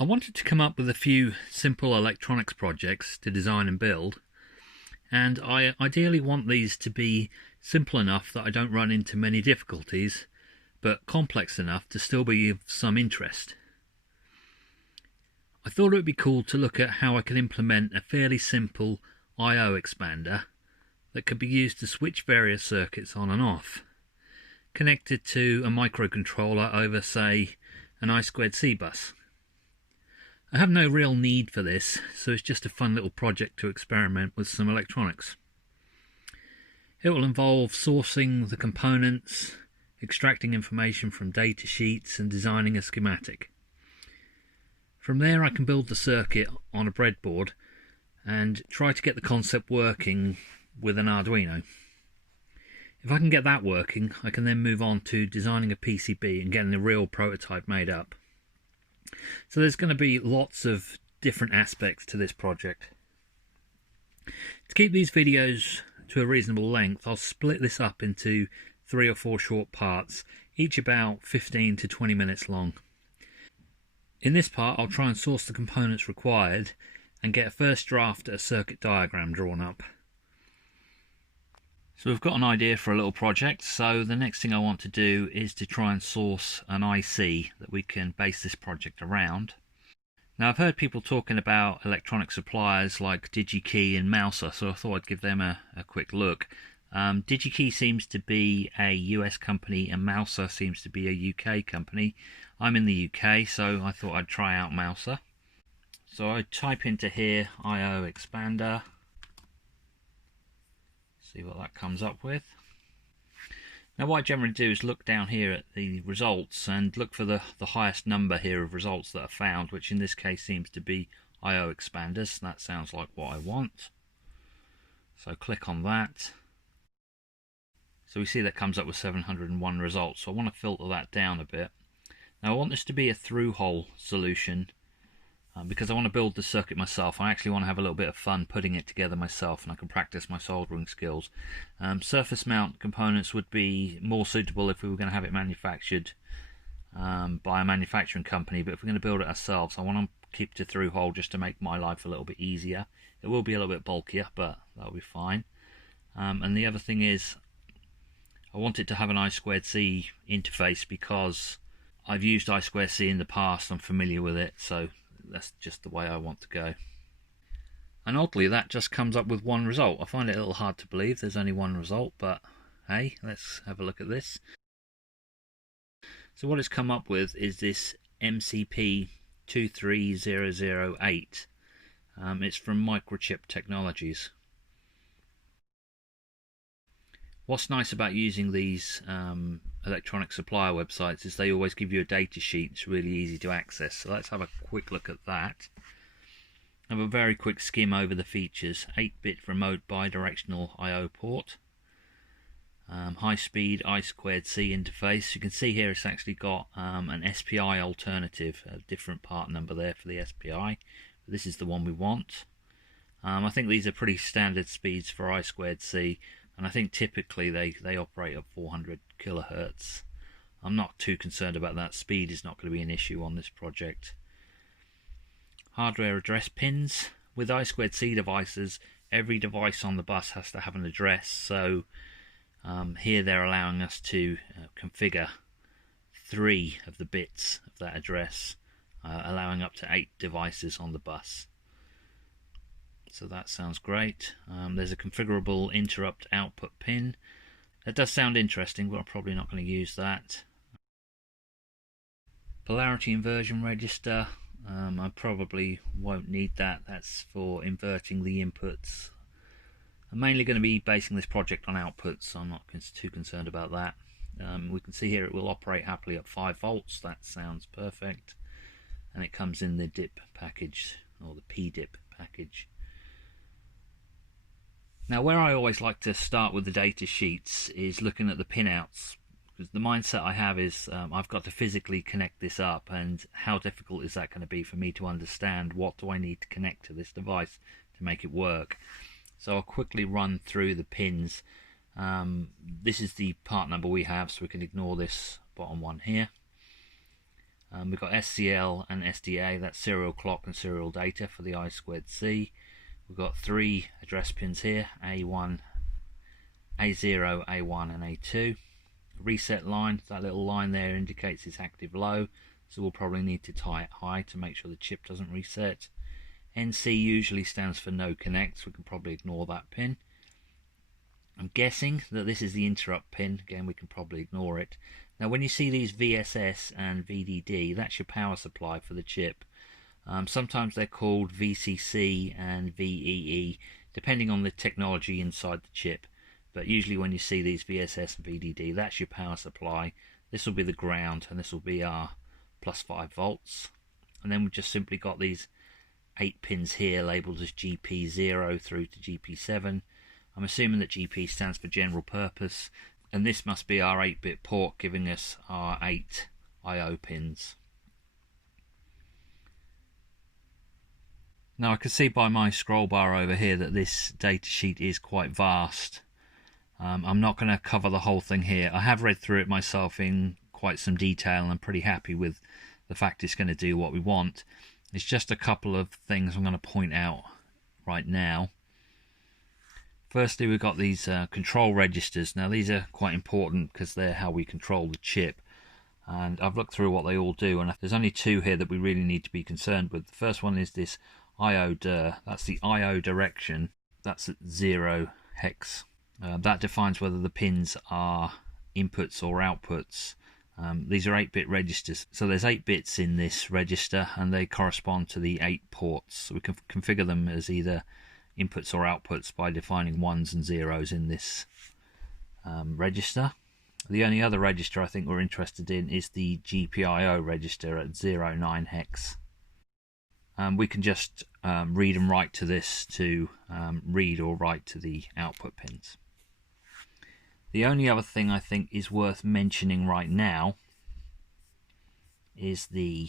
I wanted to come up with a few simple electronics projects to design and build, and I ideally want these to be simple enough that I don't run into many difficulties, but complex enough to still be of some interest. I thought it would be cool to look at how I could implement a fairly simple I/O expander that could be used to switch various circuits on and off, connected to a microcontroller over, say, an I2C bus. I have no real need for this, so it's just a fun little project to experiment with some electronics. It will involve sourcing the components, extracting information from data sheets, and designing a schematic. From there I can build the circuit on a breadboard and try to get the concept working with an Arduino. If I can get that working, I can then move on to designing a PCB and getting a real prototype made up. So there's going to be lots of different aspects to this project. To keep these videos to a reasonable length, I'll split this up into 3 or 4 short parts, each about 15 to 20 minutes long. In this part I'll try and source the components required and get a first draft of a circuit diagram drawn up. So we've got an idea for a little project, so the next thing I want to do is to try and source an IC that we can base this project around. Now I've heard people talking about electronic suppliers like DigiKey and Mouser, so I thought I'd give them a quick look. DigiKey seems to be a US company and Mouser seems to be a UK company. I'm in the UK, so I thought I'd try out Mouser. So I type into here I/O expander. See what that comes up with. Now what I generally do is look down here at the results and look for the highest number here of results that are found, which in this case seems to be I/O expanders. That sounds like what I want. So click on that. So we see that comes up with 701 results. So I want to filter that down a bit. Now I want this to be a through-hole solution because I want to build the circuit myself. I actually want to have a little bit of fun putting it together myself, and I can practice my soldering skills. Surface mount components would be more suitable if we were going to have it manufactured by a manufacturing company, but if we're going to build it ourselves, I want to keep it a through hole just to make my life a little bit easier. It will be a little bit bulkier, but that'll be fine. And the other thing is, I want it to have an I2C interface because I've used I2C in the past, I'm familiar with it, so that's just the way I want to go. And oddly, that just comes up with one result. I find it a little hard to believe there's only one result, but hey, let's have a look at this. So what it's come up with is this MCP 23008. It's from Microchip Technologies. What's nice about using these electronic supplier websites is they always give you a data sheet. It's really easy to access. So let's have a quick look at that. Have a very quick skim over the features. 8-bit remote bidirectional I/O port. High-speed I2C interface. You can see here it's actually got an SPI alternative, a different part number there for the SPI. This is the one we want. I think these are pretty standard speeds for I2C. And I think typically they operate at 400 kilohertz. I'm not too concerned about that. Speed is not going to be an issue on this project. Hardware address pins. With I2C devices, every device on the bus has to have an address. So here they're allowing us to configure 3 of the bits of that address, allowing up to 8 devices on the bus. So that sounds great. There's a configurable interrupt output pin. That does sound interesting, but I'm probably not going to use that. Polarity inversion register. I probably won't need that. That's for inverting the inputs. I'm mainly going to be basing this project on outputs, so I'm not too concerned about that. We can see here it will operate happily at 5 volts. That sounds perfect. And it comes in the DIP package, or the PDIP package. Now where I always like to start with the data sheets is looking at the pinouts, because the mindset I have is I've got to physically connect this up, and how difficult is that going to be for me to understand what do I need to connect to this device to make it work. So I'll quickly run through the pins. This is the part number we have, so we can ignore this bottom one here. We've got SCL and SDA, that's serial clock and serial data for the I2C. We've got 3 address pins here, A1, A0, A1 and A2. Reset line, that little line there indicates it's active low, so we'll probably need to tie it high to make sure the chip doesn't reset. NC usually stands for no connect, so we can probably ignore that pin. I'm guessing that this is the interrupt pin. Again, we can probably ignore it. Now when you see these VSS and VDD, that's your power supply for the chip. Sometimes they're called VCC and VEE, depending on the technology inside the chip. But usually when you see these VSS and VDD, that's your power supply. This will be the ground, and this will be our plus 5 volts. And then we've just simply got these 8 pins here labelled as GP0 through to GP7. I'm assuming that GP stands for general purpose, and this must be our 8-bit port giving us our 8 I/O pins. Now I can see by my scroll bar over here that this datasheet is quite vast. I'm not going to cover the whole thing here. I have read through it myself in quite some detail, and I'm pretty happy with the fact it's going to do what we want. It's just a couple of things I'm going to point out right now. Firstly, we've got these control registers. Now these are quite important because they're how we control the chip. And I've looked through what they all do, and there's only 2 here that we really need to be concerned with. The first one is this IO dir. That's the IO direction. That's at 0 hex. That defines whether the pins are inputs or outputs. These are 8-bit registers, so there's 8 bits in this register, and they correspond to the 8 ports. So we can configure them as either inputs or outputs by defining 1s and 0s in this register. The only other register I think we're interested in is the GPIO register at 09 hex. We can just read and write to this to read or write to the output pins. The only other thing I think is worth mentioning right now is the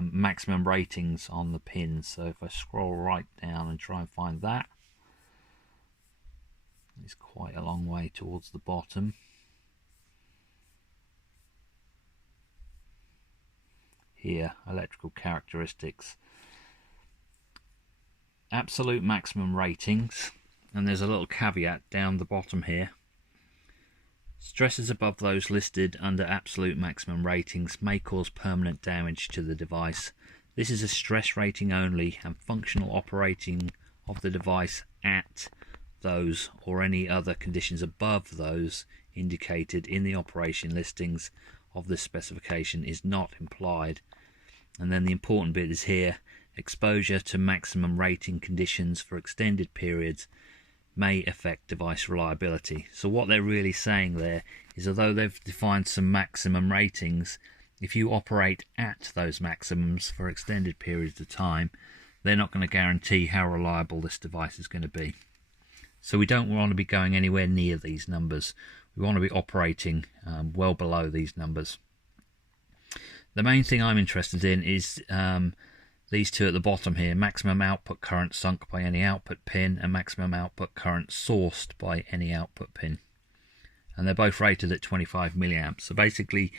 maximum ratings on the pins. So if I scroll right down and try and find that, it's quite a long way towards the bottom. Here, electrical characteristics. Absolute maximum ratings, and there's a little caveat down the bottom here. Stresses above those listed under absolute maximum ratings may cause permanent damage to the device. This is a stress rating only, and functional operating of the device at those or any other conditions above those indicated in the operation listings of this specification is not implied. And then the important bit is here: exposure to maximum rating conditions for extended periods may affect device reliability. So what they're really saying there is, although they've defined some maximum ratings, if you operate at those maximums for extended periods of time, they're not going to guarantee how reliable this device is going to be. So we don't want to be going anywhere near these numbers. We want to be operating well below these numbers. The main thing I'm interested in is these 2 at the bottom here: maximum output current sunk by any output pin and maximum output current sourced by any output pin. And they're both rated at 25 milliamps. So basically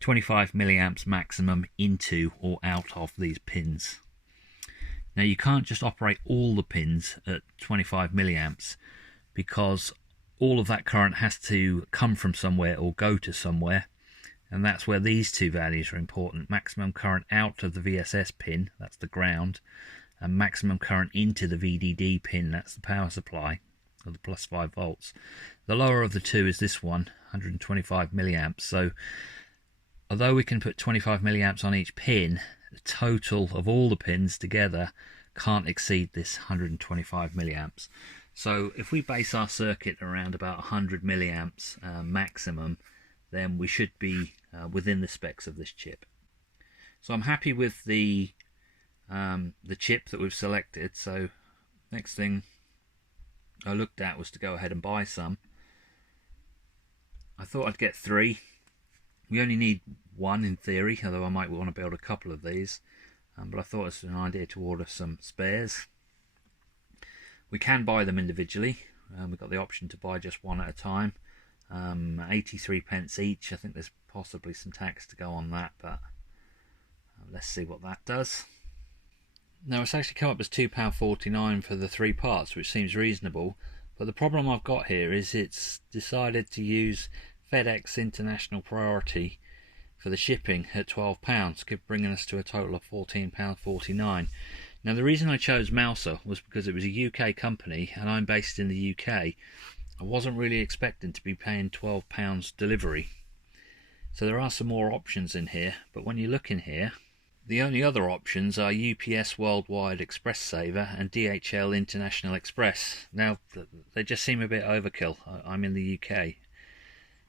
25 milliamps maximum into or out of these pins. Now you can't just operate all the pins at 25 milliamps because all of that current has to come from somewhere or go to somewhere. And that's where these 2 values are important: maximum current out of the VSS pin, that's the ground, and maximum current into the VDD pin, that's the power supply, of the plus 5 volts. The lower of the 2 is this one, 125 milliamps. So although we can put 25 milliamps on each pin, the total of all the pins together can't exceed this 125 milliamps. So if we base our circuit around about 100 milliamps maximum, then we should be within the specs of this chip. So I'm happy with the chip that we've selected. So next thing I looked at was to go ahead and buy some. I thought I'd get 3. We only need 1 in theory, although I might want to build a couple of these. But I thought it's an idea to order some spares. We can buy them individually. We've got the option to buy just 1 at a time. 83 pence each. I think there's possibly some tax to go on that, but Let's see what that does. Now it's actually come up as £2.49 for the 3 parts, which seems reasonable, but the problem I've got here is it's decided to use FedEx International Priority for the shipping at £12, bringing us to a total of £14.49. Now the reason I chose Mouser was because it was a UK company and I'm based in the UK. I wasn't really expecting to be paying £12 delivery. So there are some more options in here, but when you look in here, the only other options are UPS Worldwide Express Saver and DHL International Express. Now they just seem a bit overkill. I'm in the UK.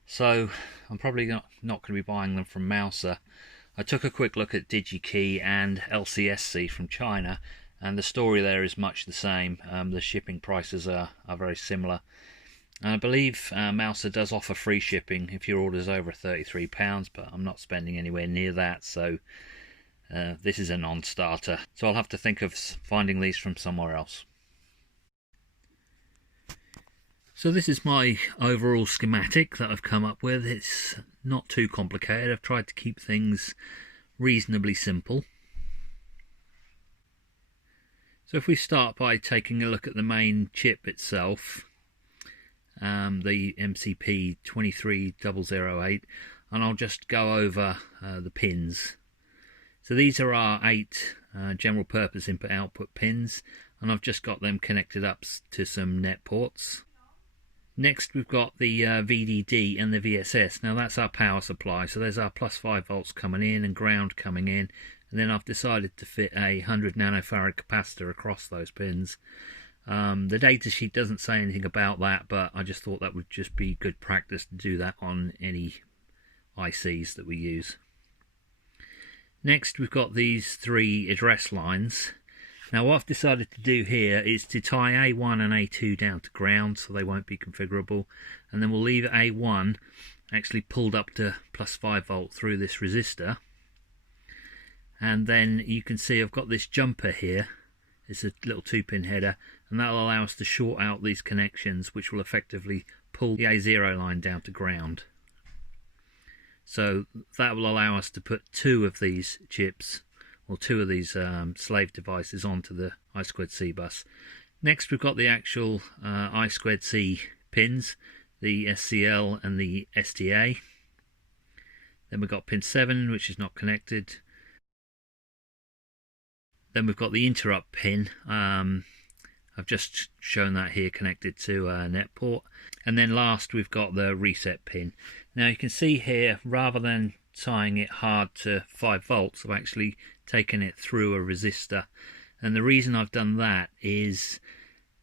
So I'm probably not going to be buying them from Mouser. I took a quick look at DigiKey and LCSC from China, and the story there is much the same. The shipping prices are very similar. And I believe Mouser does offer free shipping if your order is over £33, but I'm not spending anywhere near that, so this is a non-starter. So I'll have to think of finding these from somewhere else. So this is my overall schematic that I've come up with. It's not too complicated. I've tried to keep things reasonably simple. So if we start by taking a look at the main chip itself, the MCP 23008, and I'll just go over the pins. So these are our 8 general purpose input output pins, and I've just got them connected up to some net ports. Next we've got the VDD and the VSS. Now that's our power supply, so there's our plus 5 volts coming in and ground coming in, and then I've decided to fit a 100 nanofarad capacitor across those pins. The datasheet doesn't say anything about that, but I just thought that would just be good practice to do that on any ICs that we use. Next we've got these 3 address lines. Now what I've decided to do here is to tie A1 and A2 down to ground so they won't be configurable, and then we'll leave A1 actually pulled up to plus 5 volt through this resistor. And then you can see I've got this jumper here. It's a little 2-pin header, and that'll allow us to short out these connections, which will effectively pull the A0 line down to ground. So that will allow us to put 2 of these chips, or 2 of these slave devices, onto the I2C bus. Next we've got the actual I2C pins, the SCL and the STA. Then we've got pin 7, which is not connected. Then we've got the interrupt pin. I've just shown that here, connected to a net port. And then last we've got the reset pin. Now you can see here, rather than tying it hard to 5 volts, I've actually taken it through a resistor. And the reason I've done that is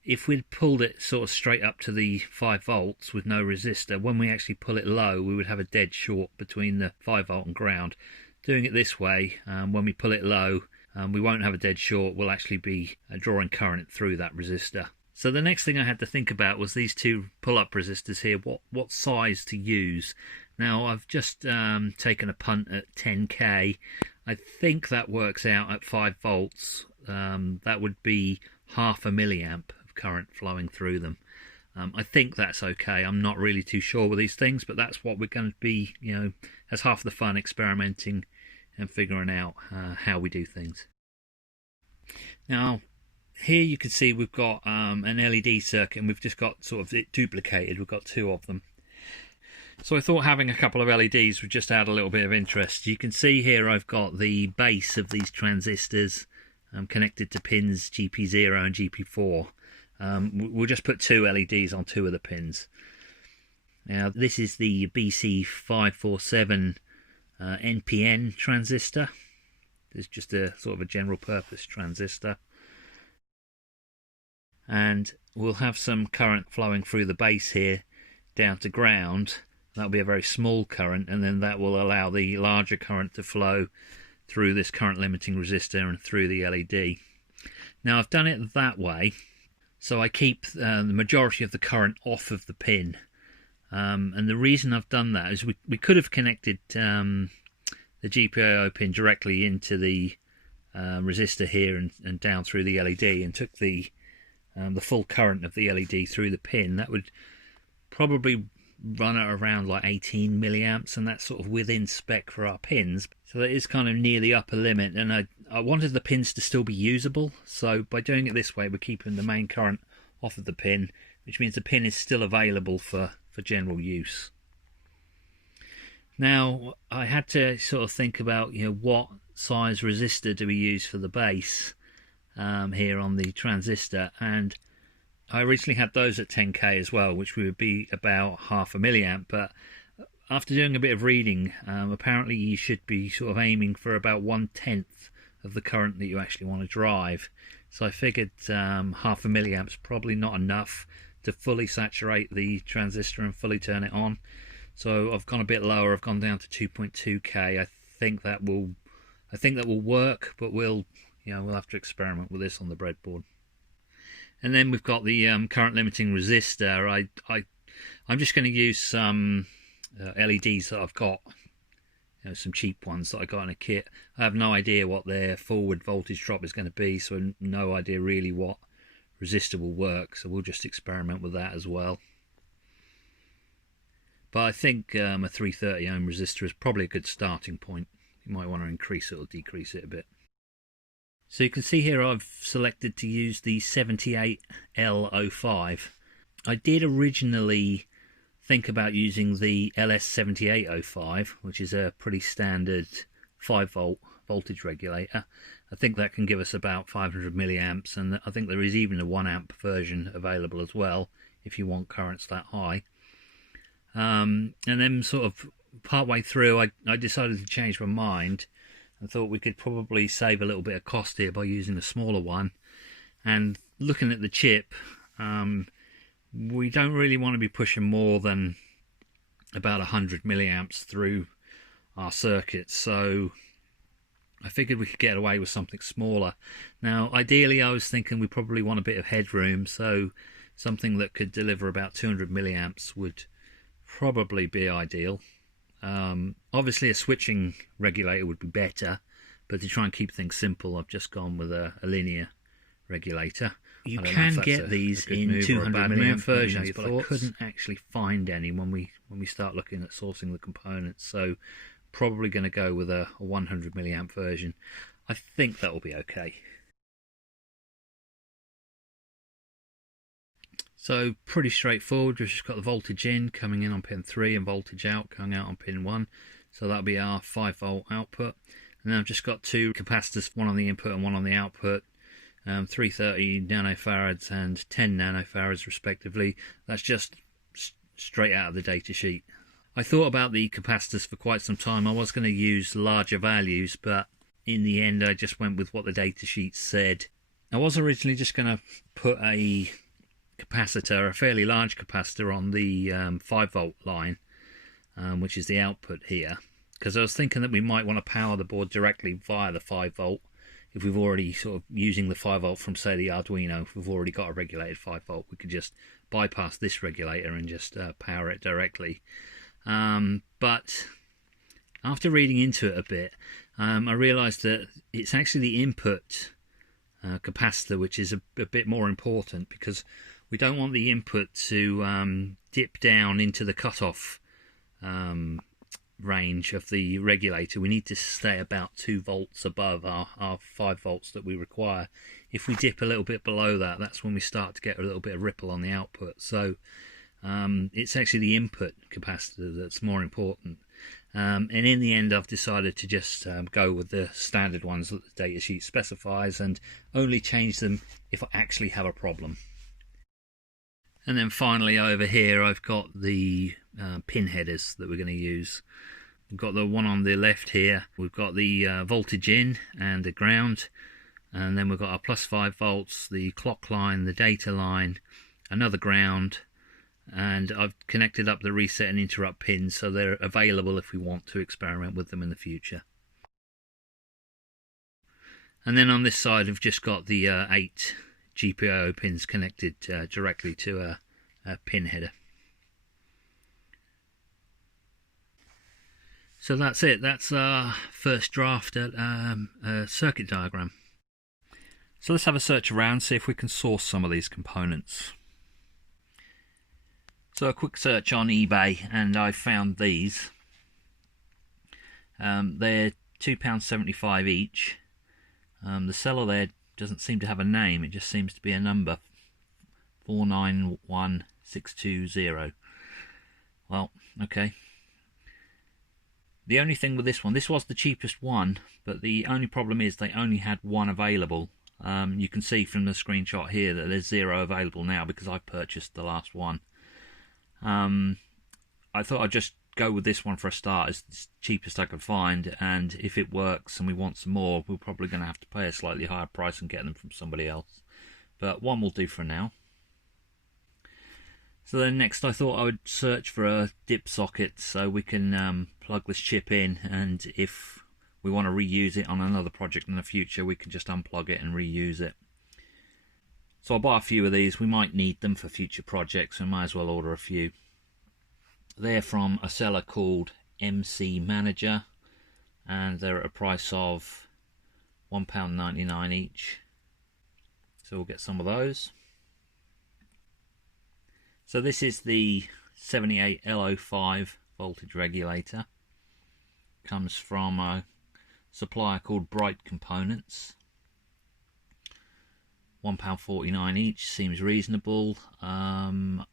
if we'd pulled it sort of straight up to the 5 volts with no resistor, when we actually pull it low, we would have a dead short between the 5 volt and ground. Doing it this way, when we pull it low, we won't have a dead short. We'll actually be drawing current through that resistor. So the next thing I had to think about was these 2 pull-up resistors here, what size to use. Now I've just taken a punt at 10k. I think that works out at 5 volts. That would be half a milliamp of current flowing through them. I think that's okay. I'm not really too sure with these things, but that's what we're going to be, as half the fun, experimenting and figuring out how we do things. Now here you can see we've got an LED circuit, and we've just got sort of it duplicated. We've got 2 of them. So I thought having a couple of LEDs would just add a little bit of interest. You can see here I've got the base of these transistors connected to pins GP0 and GP4. We'll just put 2 LEDs on 2 of the pins. Now this is the BC547 NPN transistor. It's just a sort of a general purpose transistor. And we'll have some current flowing through the base here down to ground. That'll be a very small current, and then that will allow the larger current to flow through this current limiting resistor and through the LED. Now I've done it that way so I keep the majority of the current off of the pin, and the reason I've done that is we could have connected the GPIO pin directly into the resistor here and down through the LED, and took the full current of the LED through the pin. That would probably run at around like 18 milliamps, and that's sort of within spec for our pins. So that is kind of near the upper limit, and I wanted the pins to still be usable. So by doing it this way, we're keeping the main current off of the pin, which means the pin is still available for general use. Now, I had to sort of think about, what size resistor do we use for the base here on the transistor, and I originally had those at 10k as well, which would be about half a milliamp, but after doing a bit of reading, apparently you should be sort of aiming for about 1/10 of the current that you actually want to drive. So I figured half a milliamp's probably not enough to fully saturate the transistor and fully turn it on. So I've gone a bit lower. I've gone down to 2.2k. I think that will work, but we'll have to experiment with this on the breadboard. And then we've got the current limiting resistor. I'm just going to use some LEDs that I've got, some cheap ones that I got in a kit. I have no idea what their forward voltage drop is going to be, so no idea really what resistor will work. So we'll just experiment with that as well. But I think a 330 ohm resistor is probably a good starting point. You might want to increase it or decrease it a bit. So you can see here I've selected to use the 78L05. I did originally think about using the LS7805, which is a pretty standard 5-volt voltage regulator. I think that can give us about 500 milliamps, and I think there is even a 1 amp version available as well if you want currents that high. And then sort of partway through I decided to change my mind and thought we could probably save a little bit of cost here by using a smaller one. And looking at the chip, we don't really want to be pushing more than about 100 milliamps through our circuits, so I figured we could get away with something smaller. Now ideally I was thinking we probably want a bit of headroom, so something that could deliver about 200 milliamps would probably be ideal. Obviously a switching regulator would be better, but to try and keep things simple I've just gone with a linear regulator. You can get these in 200 milliamp versions, but I couldn't actually find any when we start looking at sourcing the components, so probably going to go with a 100 milliamp version. I think that will be okay. So pretty straightforward. We've just got the voltage in coming in on pin 3 and voltage out going out on pin 1. So that'll be our 5-volt output. And then I've just got 2 capacitors, one on the input and one on the output. 330 nanofarads and 10 nanofarads respectively. That's just straight out of the data sheet. I thought about the capacitors for quite some time. I was going to use larger values, but in the end I just went with what the data sheet said. I was originally just going to put a capacitor, a fairly large capacitor, on the 5-volt line, which is the output here, because I was thinking that we might want to power the board directly via the 5-volt if we've already sort of using the 5-volt from, say, the Arduino. If we've already got a regulated 5-volt, we could just bypass this regulator and just power it directly. But after reading into it a bit, I realized that it's actually the input capacitor which is a bit more important, because we don't want the input to dip down into the cutoff range of the regulator. We need to stay about 2 volts above our 5 volts that we require. If we dip a little bit below that, that's when we start to get a little bit of ripple on the output. So it's actually the input capacitor that's more important. And in the end I've decided to just go with the standard ones that the data sheet specifies and only change them if I actually have a problem. And then finally over here I've got the pin headers that we're going to use. We've got the one on the left here. We've got the voltage in and the ground, and then we've got our plus 5 volts, the clock line, the data line, another ground, and I've connected up the reset and interrupt pins so they're available if we want to experiment with them in the future. And then on this side I've just got the 8 GPIO pins connected directly to a pin header. So that's it. That's our first draft at a circuit diagram. So let's have a search around, see if we can source some of these components. So a quick search on eBay and I found these. They're £2.75 each. The seller there doesn't seem to have a name, it just seems to be a number, 491620. Well, okay. The only thing with this one, this was the cheapest one, but the only problem is they only had one available. You can see from the screenshot here that there's 0 available now because I purchased the last one. I thought I'd just go with this one for a start. It's the cheapest I could find, and if it works and we want some more, we're probably going to have to pay a slightly higher price and get them from somebody else. But one will do for now. So then next I thought I would search for a dip socket so we can plug this chip in, and if we want to reuse it on another project in the future, we can just unplug it and reuse it. So I'll buy a few of these. We might need them for future projects, so I might as well order a few. They're from a seller called MC Manager, and they're at a price of £1.99 each. So we'll get some of those. So this is the 78L05 voltage regulator. Comes from a supplier called Bright Components. £1.49 each seems reasonable.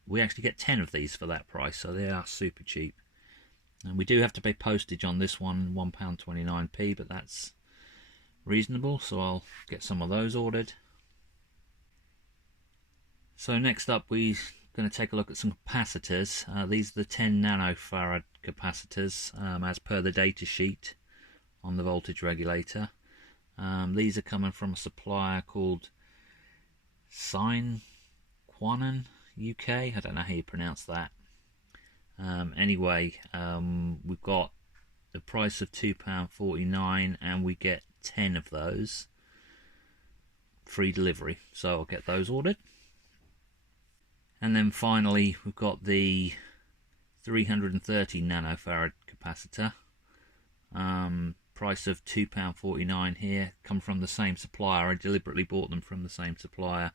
We actually get 10 of these for that price, so they are super cheap. And we do have to pay postage on this one, £1.29p, but that's reasonable, so I'll get some of those ordered. So next up we're going to take a look at some capacitors. These are the 10 nanofarad capacitors as per the data sheet on the voltage regulator. These are coming from a supplier called Quanon UK. I don't know how you pronounce that. Anyway, we've got the price of £2.49 and we get 10 of those. Free delivery, so I'll get those ordered. And then finally we've got the 330 nanofarad capacitor. Price of £2.49 here. Come from the same supplier. I deliberately bought them from the same supplier.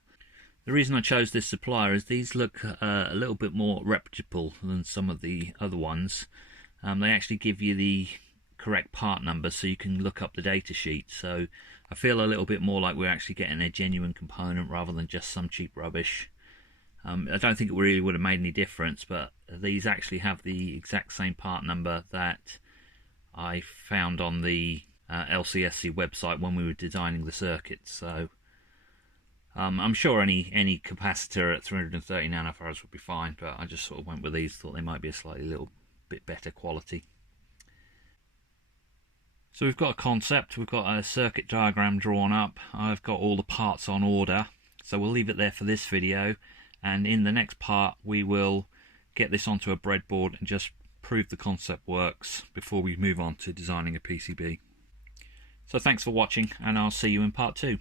The reason I chose this supplier is these look a little bit more reputable than some of the other ones. They actually give you the correct part number so you can look up the data sheet. So I feel a little bit more like we're actually getting a genuine component rather than just some cheap rubbish. I don't think it really would have made any difference, but these actually have the exact same part number that I found on the LCSC website when we were designing the circuit. So I'm sure any capacitor at 330 nanofarads would be fine, but I just sort of went with these, thought they might be a slightly little bit better quality. So we've got a concept, we've got a circuit diagram drawn up, I've got all the parts on order, so we'll leave it there for this video, and in the next part we will get this onto a breadboard and just prove the concept works before we move on to designing a PCB. So thanks for watching, and I'll see you in part 2.